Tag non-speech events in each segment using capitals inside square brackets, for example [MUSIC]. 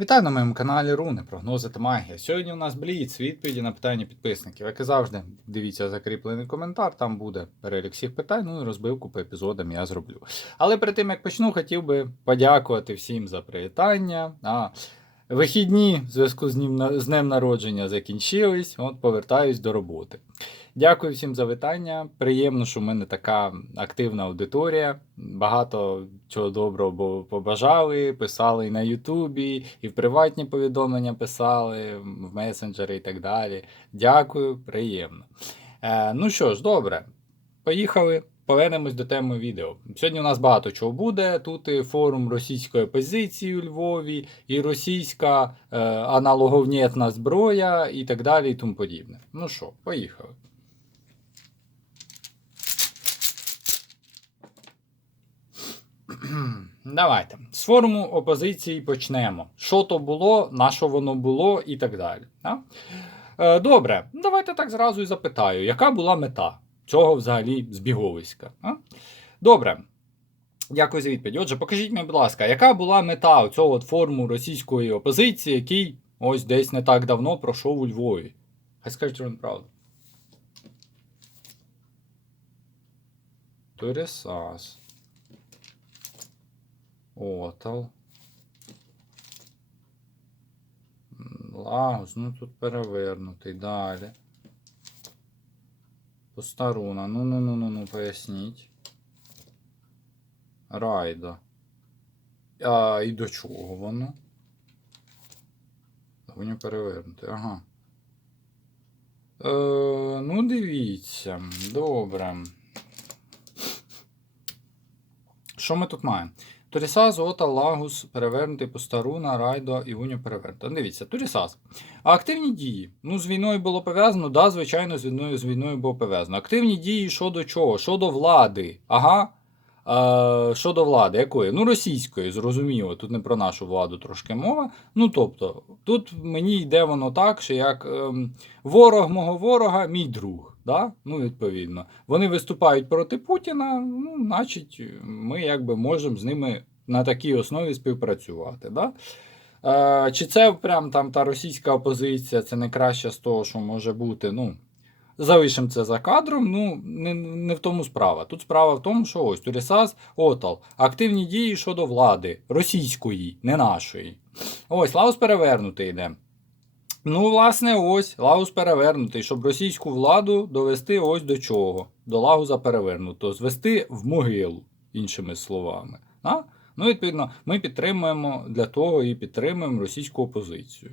Вітаю на моєму каналі Руни, прогнози та магія. Сьогодні у нас бліц, відповіді на питання підписників. Як і завжди, дивіться закріплений коментар, там буде перелік всіх питань, ну і розбивку по епізодам я зроблю. Але перед тим як почну, хотів би подякувати всім за привітання. А, вихідні в зв'язку з, днем народження закінчились, от повертаюсь до роботи. Дякую всім за вітання. Приємно, що в мене така активна аудиторія. Багато чого доброго бо- побажали, писали і на Ютубі, і в приватні повідомлення писали, в месенджери і так далі. Дякую, приємно. Е, ну що ж, добре, поїхали. Повернемось до теми відео. Сьогодні у нас багато чого буде. Тут і форум російської опозиції у Львові, і російська е, аналоговнєтна зброя, і так далі, і тому подібне. Ну що, поїхали. Давайте. З форуму опозиції почнемо. Що то було, на що воно було і так далі. Да? Е, добре, давайте так зразу і запитаю, яка була мета цього взагалі збіговиська? А? Добре. Дякую за відповідь. Отже, покажіть мені, будь ласка, яка була мета цього от форуму російської опозиції, який ось десь не так давно пройшов у Львові? Хай скажуть вам правду. Туресас. Отал. Лагус, ну тут перевернутий. Далі. Постаруна. Ну ну ну ну ну поясніть. Райда. А, і до чого воно? Воно перевернути, ага. Е, ну, дивіться. Добре. Що ми тут маємо? Турісас, Ота, Лагус, перевернутий Постаруна, Райдо, Івуньо перевернуто. Ну, Дивіться, Турісас. А активні дії. Ну, з війною було пов'язано, да, звичайно, з війною, з війною було пов'язано. Активні дії щодо чого? Щодо влади. Ага. Е, щодо влади, якої? Ну, російської, зрозуміло. Тут не про нашу владу трошки мова. Ну, тобто, тут мені йде воно так, що як ем, ворог мого ворога, мій друг. Да? Ну, відповідно. Вони виступають проти Путіна, ну, значить, ми якби можемо з ними на такій основі співпрацювати. Да? Е, чи це прям там та російська опозиція, це не краще з того, що може бути. Ну, залишимо це за кадром. Ну, не, не в тому справа. Тут справа в тому, що ось Турісас, Отал, активні дії щодо влади російської, не нашої. Ось, Лаус перевернутий йде. Ну, власне, ось Лагус перевернутий, щоб російську владу довести ось до чого. До Лагуза перевернутого, звести в могилу, іншими словами. А? Ну, відповідно, ми підтримуємо для того і підтримуємо російську опозицію.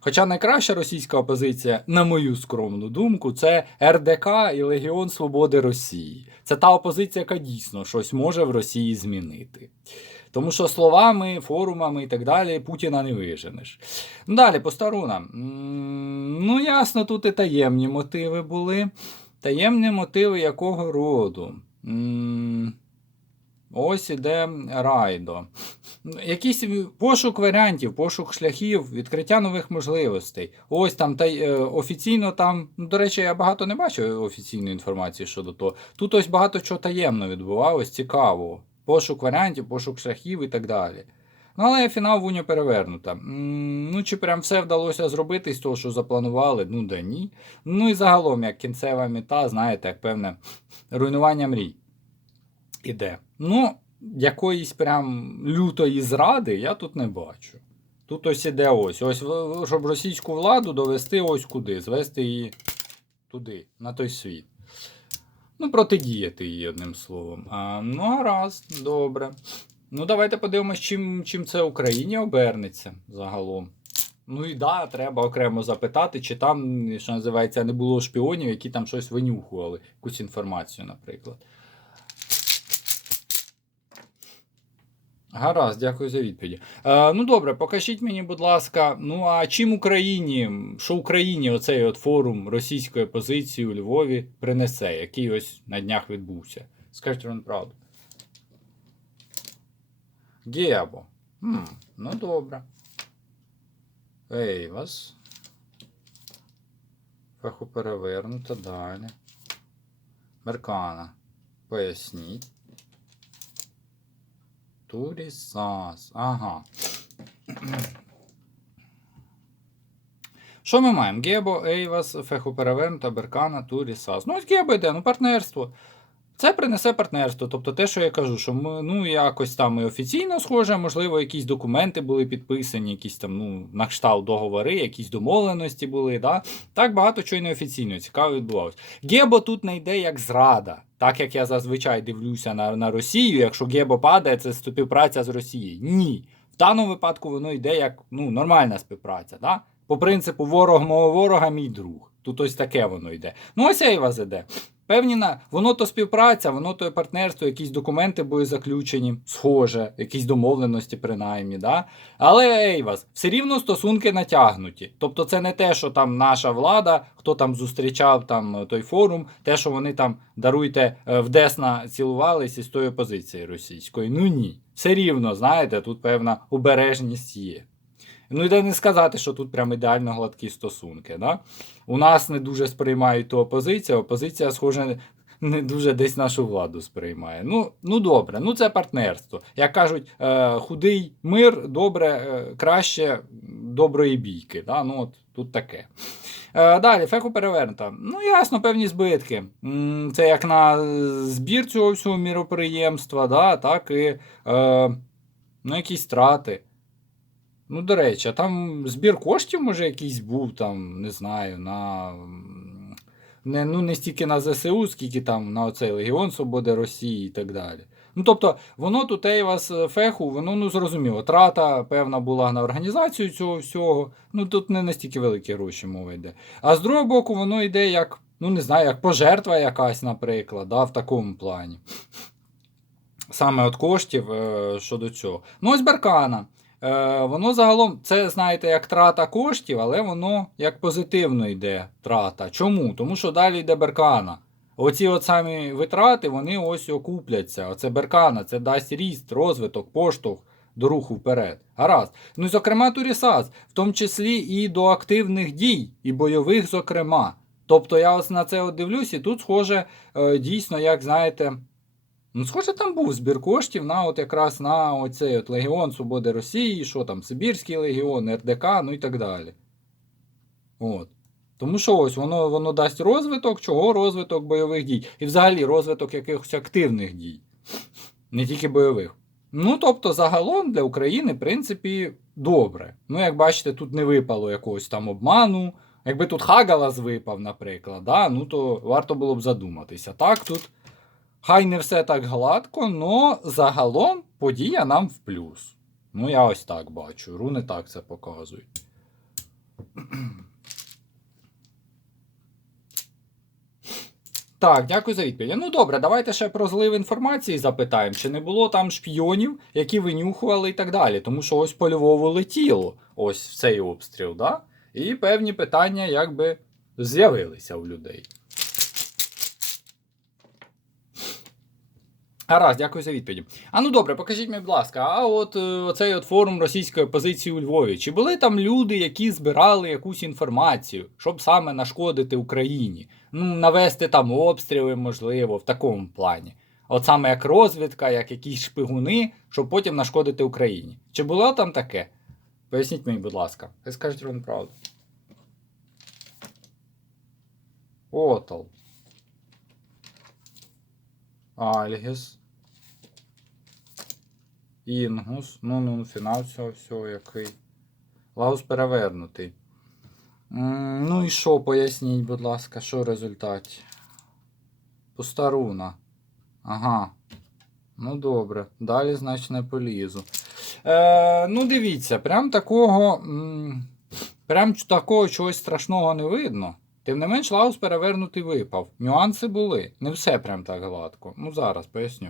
Хоча найкраща російська опозиція, на мою скромну думку, це РДК і Легіон Свободи Росії. Це та опозиція, яка дійсно щось може в Росії змінити. Тому що словами, форумами і так далі Путіна не виженеш. Далі, Постаруна. М, Ну, ясно, тут і таємні мотиви були. Таємні мотиви якого роду? Ось іде Райдо. Якийсь пошук варіантів, пошук шляхів, відкриття нових можливостей. Ось там та, е, офіційно там, ну, до речі, я багато не бачив офіційної інформації щодо того. Тут ось багато чого таємно відбувалось, цікавого. Пошук варіантів, пошук шляхів і так далі. Ну, але фінал Вуня перевернута. Ну, чи прям все вдалося зробити з того, що запланували? Ну, да ні. Ну і загалом, як кінцева мета, знаєте, як певне руйнування мрій іде. Ну, якоїсь прям лютої зради я тут не бачу. Тут ось іде ось. Ось, щоб російську владу довести ось куди, звести її туди, на той світ. Ну, протидіяти її одним словом. А, ну, гаразд, добре. Ну, давайте подивимось, чим, чим це Україні обернеться загалом. Ну і да, треба окремо запитати, чи там, що називається, не було шпіонів, які там щось винюхували, якусь інформацію, наприклад. Гаразд, дякую за відповіді. Е, ну добре, покажіть мені, будь ласка, ну а чим Україні, що Україні оцей от форум російської опозиції у Львові принесе, який ось на днях відбувся? Скажіть вам правду. Геабо. Хм, ну добре. Ей, вас. Фаху перевернуто далі. Меркана. Поясніть. Турісас. Ага. Що ми маємо? Гебо, Ейвас, Фехоперевернута, Беркана, Турі, Сас. Ну, ось Гебо йде, ну партнерство. Це принесе партнерство. Тобто те, що я кажу, що ми ну якось там і офіційно схоже, можливо, якісь документи були підписані, якісь там ну, на кшталт договори, якісь домовленості були. Да? Так багато чого й неофіційно цікаво відбувалось. Гебо тут не йде як зрада. Так як я зазвичай дивлюся на, на Росію, якщо Гебо падає, це співпраця з Росією. Ні. В даному випадку воно йде як ну, нормальна співпраця. Да? По принципу ворог мого ворога, мій друг. Тут ось таке воно йде. Ну, ось я і вас іде. Певні на воно то співпраця, воно то партнерство, якісь документи були заключені, схоже, якісь домовленості, принаймні. Да? Але Ейваз, все рівно стосунки натягнуті. Тобто, це не те, що там наша влада, хто там зустрічав там той форум, те, що вони там даруйте е, в Десна цілувались із тої позиції російської. Ну ні. Все рівно, знаєте, тут певна обережність є. Ну і де не сказати, що тут прям ідеально гладкі стосунки. Да? У нас не дуже сприймають ту опозицію, опозиція, схоже, не дуже десь нашу владу сприймає. Ну, ну добре, ну це партнерство. Як кажуть, е, худий мир, добре, е, краще доброї бійки. Да? Ну, от, тут таке. Е, далі, феку перевернута. Ну, ясно, певні збитки. Це як на збір цього всього міроприємства, да? так і е, ну, якісь страти. Ну, до речі, там збір коштів, може, якийсь був, там, не знаю, на. Не, ну, не стільки на ЗСУ, скільки там на оцей Легіон Свободи Росії і так далі. Ну, тобто, воно тут вас феху, воно ну зрозуміло. Трата певна була на організацію цього всього. Ну тут не настільки великі гроші мова йде. А з другого боку, воно йде як, ну не знаю, як пожертва якась, наприклад, да, в такому плані. Саме от коштів е, щодо цього. Ну, ось Беркана. Е, воно загалом, це, знаєте, як трата коштів, але воно як позитивно йде трата. Чому? Тому що далі йде Беркана. Оці от самі витрати, вони ось окупляться. Оце Беркана, це дасть ріст, розвиток, поштовх до руху вперед. Гаразд. Ну і зокрема Турісас, в тому числі і до активних дій, і бойових, зокрема. Тобто я ось на це от дивлюсь, і тут схоже, е, дійсно, як знаєте. Ну, схоже, там був збір коштів на от якраз на оцей от Легіон Свободи Росії, що там, Сибірський легіон, РДК, ну і так далі. От. Тому що ось воно, воно дасть розвиток, чого розвиток бойових дій. І взагалі розвиток якихось активних дій, не тільки бойових. Ну, тобто, загалом для України, в принципі, добре. Ну, як бачите, тут не випало якогось там обману. Якби тут Хагалас випав, наприклад, да, ну то варто було б задуматися. Так, тут хай не все так гладко, але загалом подія нам в плюс. Ну, я ось так бачу. Руни так це показують. Так, дякую за відповідь. Ну добре, давайте ще про злив інформації запитаємо, чи не було там шпіонів, які винюхували і так далі. Тому що ось по Львову летіло ось цей обстріл, да? І певні питання якби з'явилися у людей. Гаразд, дякую за відповіді. А ну добре, покажіть мені, будь ласка, а от е, оцей от форум російської опозиції у Львові. Чи були там люди, які збирали якусь інформацію, щоб саме нашкодити Україні? Ну, навести там обстріли, можливо, в такому плані. От саме як розвідка, як якісь шпигуни, щоб потім нашкодити Україні. Чи було там таке? Поясніть мені, будь ласка. Хай скажуть вам правду. Отол. Альгіс. Інгус. Ну, ну, фінал всього, всього який. Лаус перевернутий. Ну і що, поясніть, будь ласка, що в результаті? Пуста руна. Ага. Ну добре. Далі, значить, не полізу. Е, ну, дивіться, прям такого. Прям такого чогось страшного не видно. Тим не менш, Лаус перевернутий випав. Нюанси були. Не все прям так гладко. Ну, зараз поясню.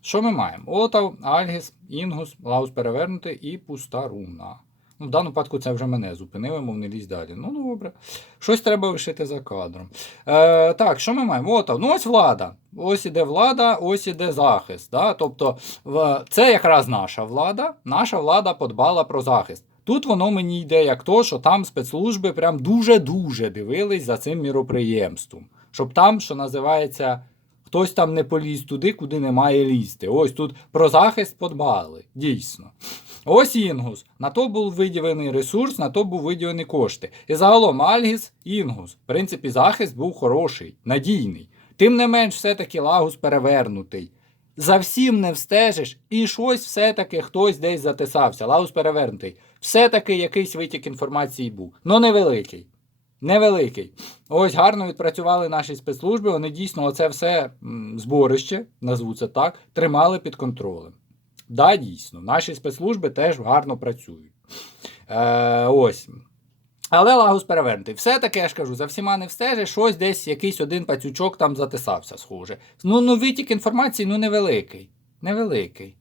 Що ми маємо? Отав, Альгіс, Інгус, Лаус перевернутий і пуста руна. Ну, в даному випадку це вже мене зупинили, мов не лізь далі. Ну, добре. Щось треба лишити за кадром. Е, так, що ми маємо? Отав. Ну, ось влада. Ось іде влада, ось іде захист. Да? Тобто, в... це якраз наша влада. Наша влада подбала про захист. Тут воно мені йде як то, що там спецслужби прям дуже-дуже дивились за цим міроприємством. Щоб там, що називається, хтось там не поліз туди, куди не має лізти. Ось тут про захист подбали, дійсно. Ось Інгус. На то був виділений ресурс, на то був виділений кошти. І загалом Альгіс, Інгус. В принципі, захист був хороший, надійний. Тим не менш, все-таки лагус перевернутий. За всім не встежиш, і щось все-таки хтось десь затисався. Лагус перевернутий. Все-таки якийсь витік інформації був. Ну невеликий. Невеликий. Ось гарно відпрацювали наші спецслужби. Вони дійсно оце все зборище, назву це так, тримали під контролем. Да, дійсно, наші спецслужби теж гарно працюють. Е, ось. Але лагус перевернутий. Все-таки я ж кажу, за всіма не встежиш, щось десь якийсь один пацючок там затисався, схоже. Ну, ну витік інформації ну невеликий. Невеликий.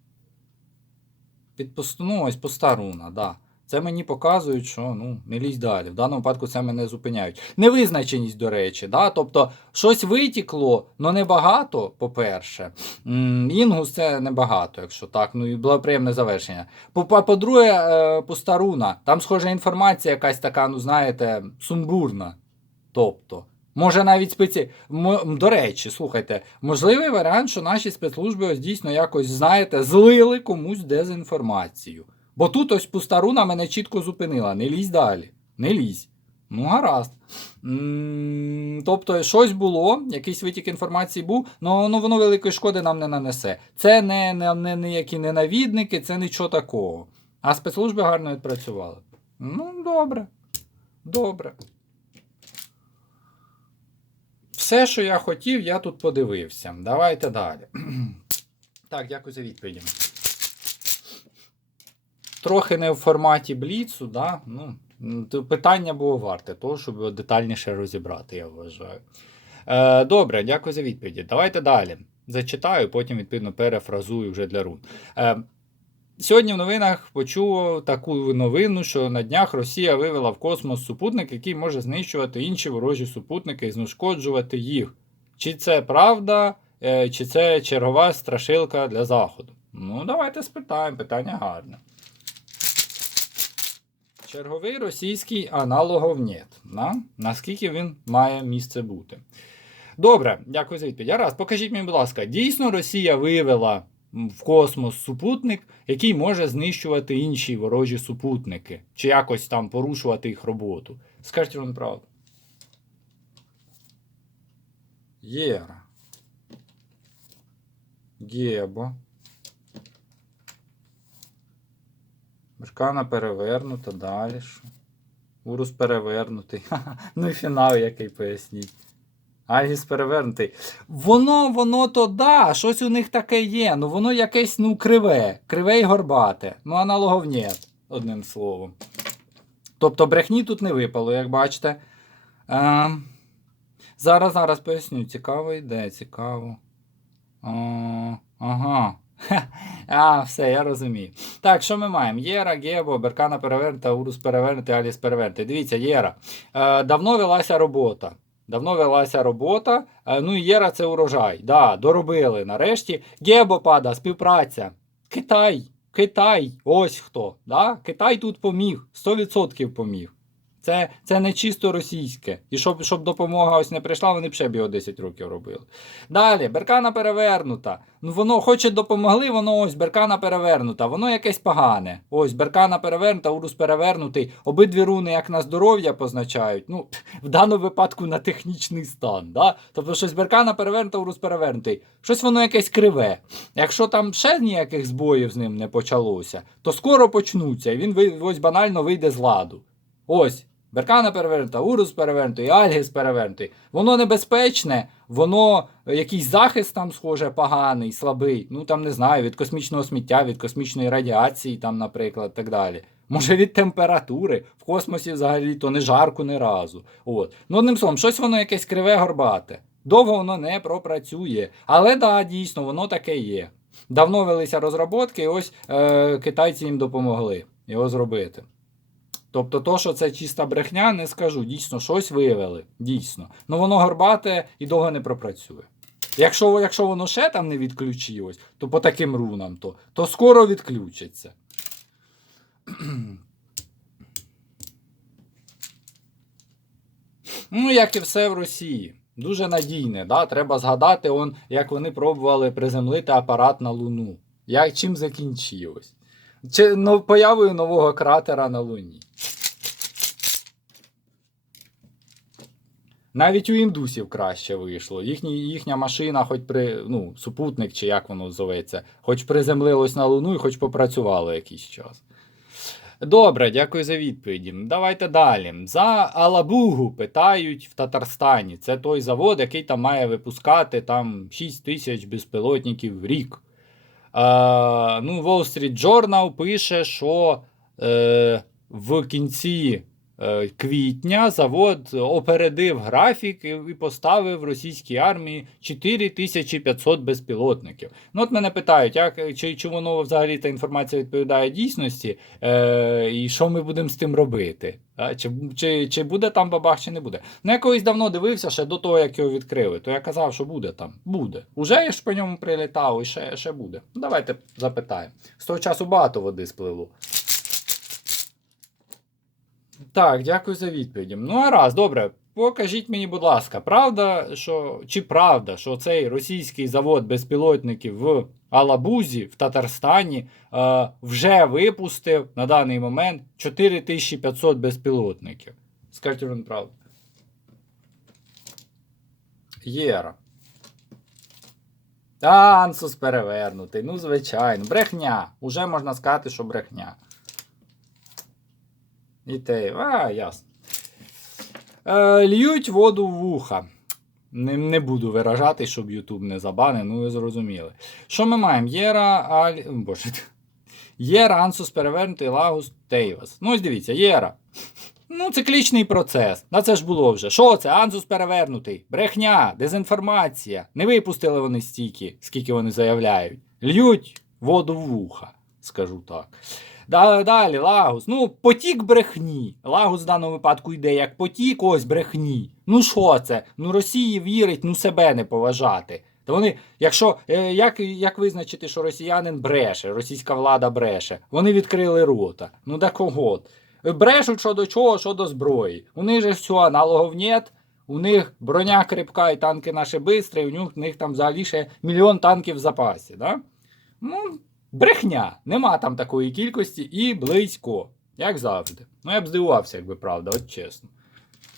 Під пост... ну, ось постаруна, да. Це мені показують, що ну, не лізь далі. В даному випадку це мене зупиняють. Невизначеність, до речі, да? тобто щось витікло, але небагато, по-перше. Інгус це небагато, якщо так. Ну і було приємне завершення. По- по- По-друге, е, постаруна. Там, схоже, інформація якась така, ну знаєте, сумбурна. Тобто. Може навіть спеці... До речі, слухайте, можливий варіант, що наші спецслужби ось дійсно якось, знаєте, злили комусь дезінформацію. Бо тут ось пустаруна мене чітко зупинила. Не лізь далі. Не лізь. Ну, гаразд. Тобто, щось було, якийсь витік інформації був, але ну, воно великої шкоди нам не нанесе. Це не, не, не ніякі ненавідники, це нічого такого. А спецслужби гарно відпрацювали. Ну, добре. Добре. Все, що я хотів, я тут подивився. Давайте далі. [CLEARS THROAT] Так, дякую за відповіді. Трохи не в форматі бліцу, да? ну, питання було варте того, щоб детальніше розібрати, я вважаю. Е, добре, дякую за відповіді. Давайте далі. Зачитаю, потім, відповідно, перефразую вже для рун. Е, Сьогодні в новинах почув таку новину, що на днях Росія вивела в космос супутник, який може знищувати інші ворожі супутники і знешкоджувати їх. Чи це правда, е, чи це чергова страшилка для Заходу? Ну, давайте спитаємо, питання гарне. Черговий російський аналогов нет. На? Наскільки він має місце бути? Добре, дякую за відповідь. Раз, покажіть мені, будь ласка, дійсно Росія вивела в космос супутник, який може знищувати інші ворожі супутники, чи якось там порушувати їх роботу. Скажіть вам правду. Єра. Гебо. Беркана перевернута, далі що? Урус перевернутий. [LAUGHS] Ну і фінал який поясніть. Альгіс перевернутий. Воно, воно то да, щось у них таке є. Ну воно якесь ну криве, криве й горбате. Ну аналогов нет, одним словом. Тобто брехні тут не випало, як бачите. Е, зараз, зараз поясню. Цікаво йде, цікаво. А, ага. [LAUGHS] А, все, я розумію. Так, що ми маємо? Єра, Гебо, Беркана перевернута, Урус перевернутий, Аліс перевернутий. Дивіться, Єра. Е, давно велася робота. Давно велася робота. Е, ну і Єра це урожай. Да, доробили нарешті. Гебо пада, співпраця. Китай. Китай. Ось хто. Да? Китай тут поміг. 100% поміг. Це, це не чисто російське. І щоб, щоб допомога ось не прийшла, вони б ще б його 10 років робили. Далі, беркана перевернута. Ну воно, хоч і допомогли, воно ось беркана перевернута, воно якесь погане. Ось беркана перевернута, урус перевернутий. Обидві руни як на здоров'я позначають. Ну, в даному випадку на технічний стан. Да? Тобто щось беркана перевернута, урус перевернутий. Щось воно якесь криве. Якщо там ще ніяких збоїв з ним не почалося, то скоро почнуться, і він ось банально вийде з ладу. Ось. Беркана перевернута, Урус перевернутий, Альгіс перевернутий. Воно небезпечне, воно е, якийсь захист там, схоже, поганий, слабий. Ну там не знаю, від космічного сміття, від космічної радіації, там, наприклад, так далі. Може від температури. В космосі взагалі то не жарко ні разу. От. Ну, одним словом, щось воно якесь криве горбате. Довго воно не пропрацює. Але да, дійсно, воно таке є. Давно велися розробки, і ось е, китайці їм допомогли його зробити. Тобто, то, що це чиста брехня, не скажу. Дійсно, щось виявили. Дійсно. Ну воно горбате і довго не пропрацює. Якщо, якщо воно ще там не відключилось, то по таким рунам, то, то скоро відключиться. [CLEARS THROAT] ну, як і все в Росії. Дуже надійне. Да? Треба згадати, он, як вони пробували приземлити апарат на Луну. Як чим закінчилось? Чи ну, появою нового кратера на Луні. Навіть у індусів краще вийшло. Їхні, їхня машина, хоч при ну, супутник, чи як воно зоветься, хоч приземлилось на Луну і хоч попрацювало якийсь час. Добре, дякую за відповіді. Давайте далі. За Алабугу питають в Татарстані. Це той завод, який там має випускати там 6 тисяч безпілотників в рік. Ну, Wall Street Journal пише, що е, в кінці квітня завод опередив графік і і поставив російській армії 4500 безпілотників. Ну, от мене питають, як, чи, чи воно взагалі та інформація відповідає дійсності, е, і що ми будемо з тим робити? А, чи, чи, чи буде там бабах, чи не буде? Ну, я колись давно дивився ще до того, як його відкрили, то я казав, що буде там. Буде. Уже я ж по ньому прилітав і ще, ще буде. Ну, Давайте запитаємо. З того часу багато води спливло. Так, дякую за відповіді. Ну, а раз, добре. Покажіть мені, будь ласка, правда, що чи правда, що цей російський завод безпілотників в Алабузі в Татарстані е, вже випустив на даний момент 4500 безпілотників? Скажіть вам правду. Єра. Ансус перевернутий. Ну, звичайно. Брехня. Уже можна сказати, що брехня. І те, а, ясно. Е, льють воду в вуха. Не, не буду виражати, щоб Ютуб не забанив, ну ви зрозуміли. Що ми маємо? Єра, Аль... Боже. Єра, Ансус перевернутий, Лагус, Тейвас. Ну, ось дивіться, Єра. Ну, циклічний процес. На це ж було вже. Що це? Ансус перевернутий. Брехня, дезінформація. Не випустили вони стільки, скільки вони заявляють. Льють воду в вуха, скажу так. Да- Далі, Лагус. Ну, потік брехні. Лагус в даному випадку йде як потік, ось брехні. Ну що це? Ну Росії вірить, ну себе не поважати. Та вони, якщо е, як, як визначити, що росіянин бреше, російська влада бреше, вони відкрили рота. Ну да кого? Брешуть щодо чого, щодо зброї. У них же все, аналогов нет. У них броня крепка і танки наші бистрі, у них там взагалі ще мільйон танків в запасі. Да? Ну, брехня. Нема там такої кількості і близько. Як завжди. Ну, я б здивувався, якби правда, от чесно.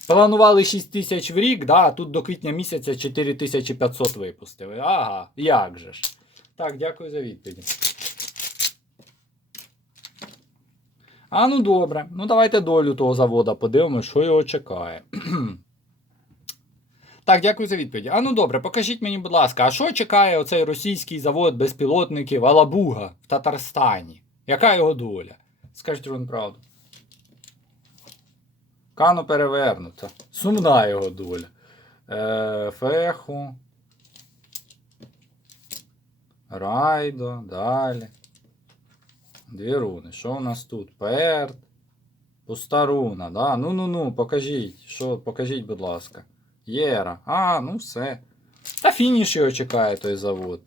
Планували 6 тисяч в рік, да, а тут до квітня місяця 4500 випустили. Ага, як же ж. Так, дякую за відповідь. А ну добре. Ну давайте долю того завода подивимося, що його чекає. [CLEARS THROAT] Так, дякую за відповідь. А ну добре, покажіть мені, будь ласка, а що чекає оцей російський завод безпілотників Алабуга в Татарстані? Яка його доля? Скажіть вам правду. Кано перевернута. Сумна його доля. Е, феху. Райдо, далі. Дві руни. Що у нас тут? Перт. Пуста руна, да? Ну ну ну, покажіть. Що, покажіть, будь ласка. Єра. А, ну все. Та фініш його чекає той завод.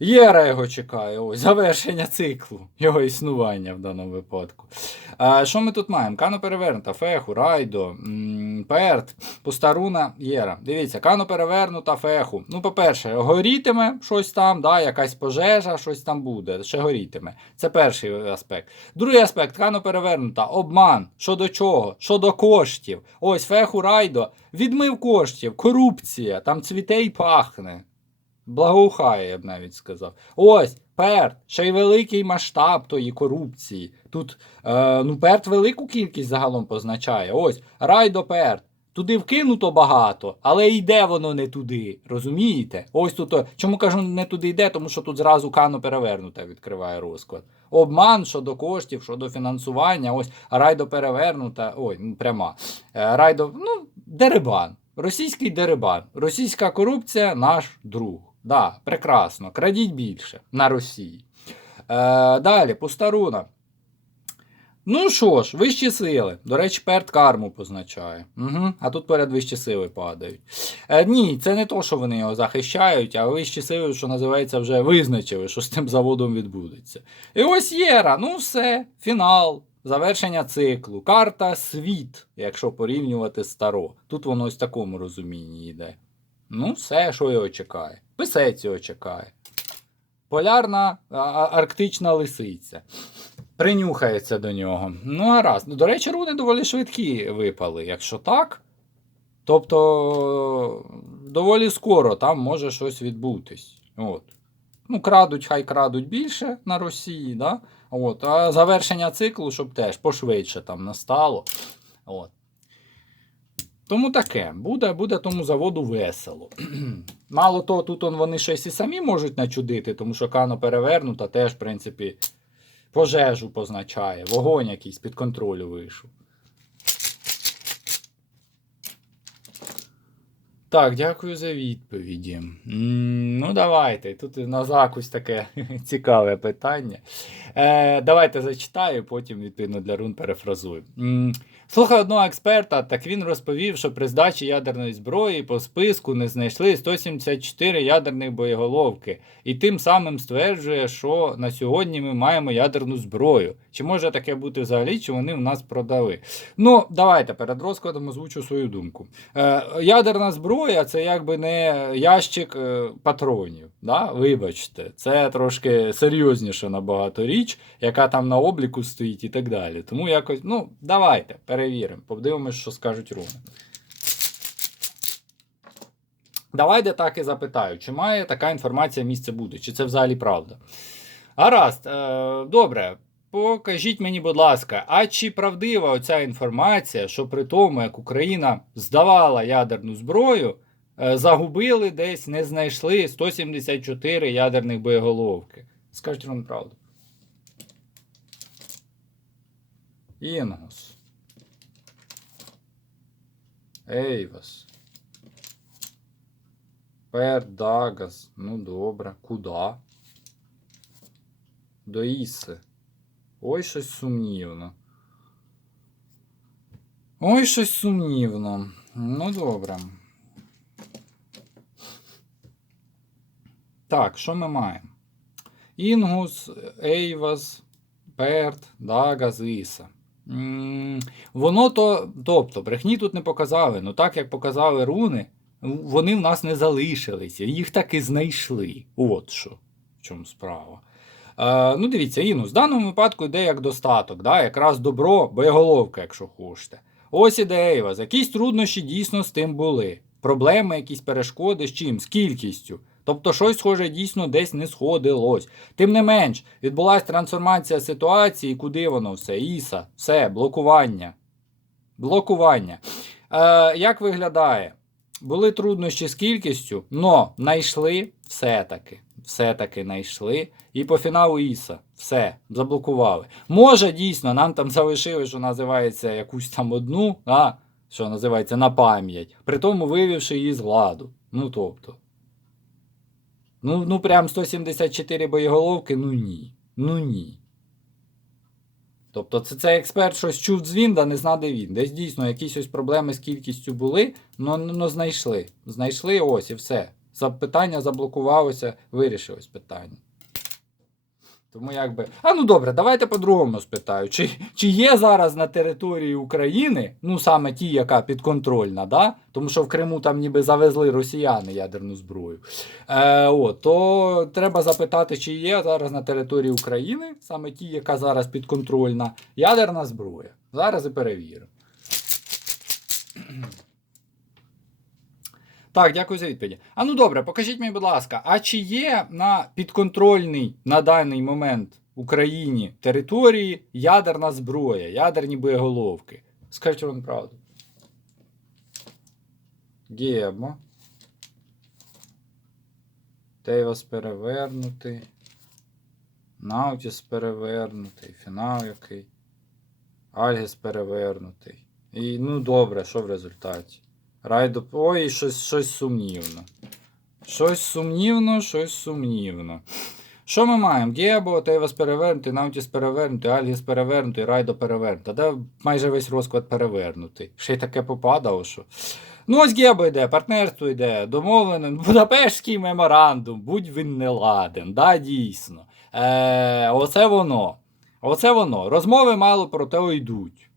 Єра його чекає, ось, завершення циклу, його існування в даному випадку. Що ми тут маємо? Кано перевернута, феху, райдо, перт, пустаруна, єра. Дивіться, кано перевернута, феху. Ну, по-перше, горітиме щось там, да, якась пожежа, щось там буде, ще горітиме. Це перший аспект. Другий аспект, кано перевернута, обман. Щодо чого? Щодо коштів. Ось феху, райдо, відмив коштів, корупція, там цвіте й пахне. Благоухає, я б навіть сказав. Ось, перт, ще й великий масштаб тої корупції. Тут е, ну, перт велику кількість загалом позначає. Ось, райдо перт. Туди вкинуто багато, але йде воно не туди. Розумієте? Ось тут. Чому кажу, не туди йде, тому що тут зразу кано перевернуте відкриває розклад. Обман щодо коштів, щодо фінансування, ось райдо перевернута. Ой, пряма. Е, райдо, ну, дерибан. Російський дерибан. Російська корупція наш друг. Да, прекрасно. Крадіть більше на Росії. Е, далі, пустаруна. Ну що ж, вищі сили. До речі, перт карму позначає. Угу. А тут перед вищі сили падають. Е, ні, це не то, що вони його захищають, а вищі сили, що називається, вже визначили, що з тим заводом відбудеться. І ось Єра, ну все, фінал. завершення циклу. Карта світ, якщо порівнювати старо. Тут воно ось такому розумінні йде. Ну, все, що його чекає. Писець його чекає. Полярна арктична лисиця. Принюхається до нього. Ну, гаразд. Ну, До речі, руни доволі швидкі випали. Якщо так, тобто доволі скоро там може щось відбутись. От. Ну, крадуть, хай крадуть більше на Росії, да? От. а завершення циклу, щоб теж пошвидше там настало. От. Тому таке, буде, буде тому заводу весело. [CLEARS THROAT] Мало того, тут он вони щось і самі можуть начудити, тому що кано перевернута теж, в принципі, пожежу позначає, вогонь якийсь під контролю вийшов. Так, дякую за відповіді. М, Ну, давайте. Тут на закусь таке [LAUGHS] цікаве питання. Е, давайте зачитаю, потім, відповідно, для рун перефразую. М, Слухай одного експерта, так він розповів, що при здачі ядерної зброї по списку не знайшли 174 ядерних боєголовки, і тим самим стверджує, що на сьогодні ми маємо ядерну зброю. Чи може таке бути взагалі, чи вони в нас продали? Ну, давайте перед розкладом озвучу свою думку. Е, ядерна зброя це якби не ящик е, патронів. Да? Вибачте, це трошки серйозніша набагато річ, яка там на обліку стоїть і так далі. Тому якось, ну, давайте перевіримо, подивимось, що скажуть руни. Давайте так і запитаю, чи має така інформація місце бути, чи це взагалі правда. Гаразд, е, добре. Покажіть мені, будь ласка, а чи правдива оця інформація, що при тому, як Україна здавала ядерну зброю, е, загубили десь, не знайшли 174 ядерних боєголовки? Скажіть вам правду. Інгус. Ейвас. Пердагас. Ну добре. Куда? До Іси. Ой, щось сумнівно. Ой, щось сумнівно. Ну, добре. Так, що ми маємо? Інгус, Ейвас, Перт, Дагас, Іса. Воно то, тобто, брехні тут не показали. Ну так як показали руни, вони в нас не залишилися. Їх так і знайшли. От що. В чому справа. Е, ну, дивіться, Інус, в даному випадку йде як достаток, да? якраз добро, боєголовка, якщо хочете. Ось іде Ейвас. Якісь труднощі дійсно з тим були. Проблеми, якісь перешкоди з чим? З кількістю. Тобто щось схоже дійсно десь не сходилось. Тим не менш, відбулася трансформація ситуації, куди воно все? Іса, все, блокування. Блокування. Е, як виглядає? Були труднощі з кількістю, но знайшли все-таки. Все-таки знайшли. І по фіналу Іса. Все, заблокували. Може, дійсно, нам там залишили, що називається якусь там одну, а, що називається на пам'ять, при тому вивівши її з ладу. Ну тобто. Ну, ну прям 174 боєголовки, ну ні. Ну ні. Тобто це цей експерт щось чув дзвін, да не зна, де він. Десь дійсно якісь ось проблеми з кількістю були, но, но знайшли. Знайшли ось і все. Запитання заблокувалося, вирішилось питання. Тому якби. А ну добре, давайте по-другому спитаю. Чи, чи є зараз на території України, ну саме ті, яка підконтрольна, да? тому що в Криму там ніби завезли росіяни ядерну зброю. Е, от, то треба запитати, чи є зараз на території України, саме ті, яка зараз підконтрольна, ядерна зброя. Зараз і перевіримо. Так, дякую за відповіді. А ну добре, покажіть мені, будь ласка, а чи є на підконтрольній на даний момент Україні території ядерна зброя, ядерні боєголовки? Скажіть вам правду. Гебо. Тейвас перевернутий. Наутіс перевернутий. Фінал який. Альгіс перевернутий. І ну добре, що в результаті? Райдо. Ой, щось, щось сумнівно. Щось сумнівно, щось сумнівно. Що ми маємо? Гебо, Тейвас перевернутий, Наутіс перевернутий, Альгіс перевернутий, Райдо перевернутий. Та майже весь розклад перевернутий. Ще й таке попадало, що. Ну, ось Гебо йде, партнерство йде, домовлений. [LAUGHS] Будапештський меморандум, будь він не ладен, да, дійсно. Е, оце воно. Оце воно. Розмови мало про те йдуть.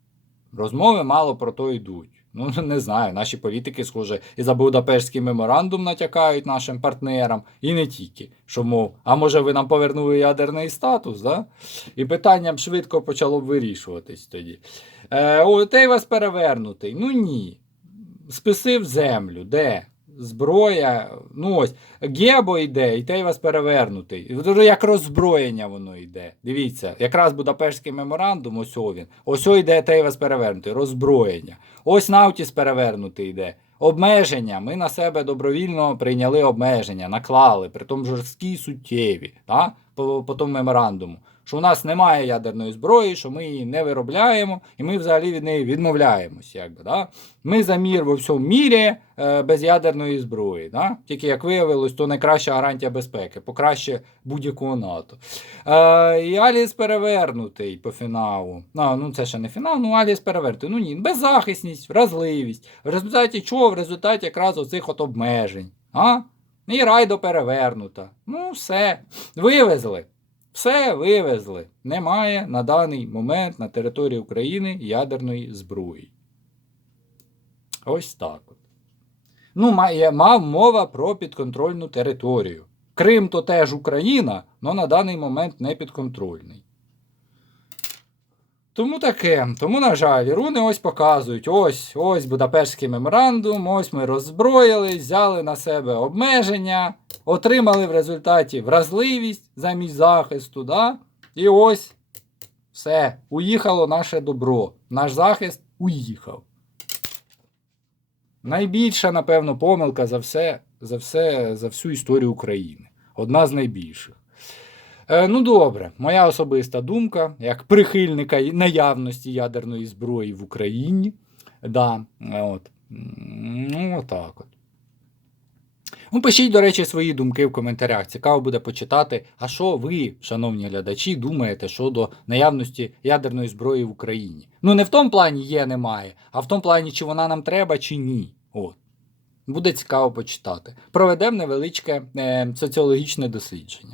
Розмови мало про то йдуть. Ну, [LAUGHS] не знаю, наші політики, схоже, і за Будапештський меморандум натякають нашим партнерам, і не тільки. Що, мов, а може ви нам повернули ядерний статус, да? І питання б швидко почало б вирішуватись тоді. Е, о, Тейвас перевернутий. Ну ні. Списи в землю. Де? Зброя. Ну ось. Гебо йде, і Тейвас перевернутий. І Як роззброєння воно йде. Дивіться, якраз Будапештський меморандум, ось він. Ось о йде Тейвас перевернутий, роззброєння. Ось Наутіс перевернутий йде. Обмеження. Ми на себе добровільно прийняли обмеження, наклали, притом жорсткі суттєві, та? По, по тому меморандуму. Що у нас немає ядерної зброї, що ми її не виробляємо, і ми взагалі від неї відмовляємось. Якби, да? Ми за мір во всьому мірі е, без ядерної зброї. Да? Тільки як виявилось, то найкраща гарантія безпеки, покраще будь-якого НАТО. Е, і Аліс перевернутий по фіналу. А, ну це ще не фінал, ну Аліс перевернутий. Ну ні, беззахисність, вразливість. В результаті чого? В результаті якраз оцих от обмежень. А? І райдо перевернута. Ну, все. Вивезли. Все вивезли. Немає на даний момент на території України ядерної зброї. Ось так от. Ну, має, мав мова про підконтрольну територію. Крим то теж Україна, але на даний момент не підконтрольний. Тому таке. Тому, на жаль, руни ось показують: ось ось Будапештський меморандум, ось ми роззброїли, взяли на себе обмеження, отримали в результаті вразливість замість захисту. Да? І ось все, уїхало наше добро. Наш захист уїхав. Найбільша, напевно, помилка за все, за все, за всю історію України. Одна з найбільших. Е, ну добре, моя особиста думка, як прихильника наявності ядерної зброї в Україні. Да, от. Ну, отак от. Ну, пишіть, до речі, свої думки в коментарях. Цікаво буде почитати. А що ви, шановні глядачі, думаєте щодо наявності ядерної зброї в Україні? Ну, не в тому плані є, немає, а в тому плані, чи вона нам треба, чи ні. От. Буде цікаво почитати. Проведемо невеличке е, соціологічне дослідження.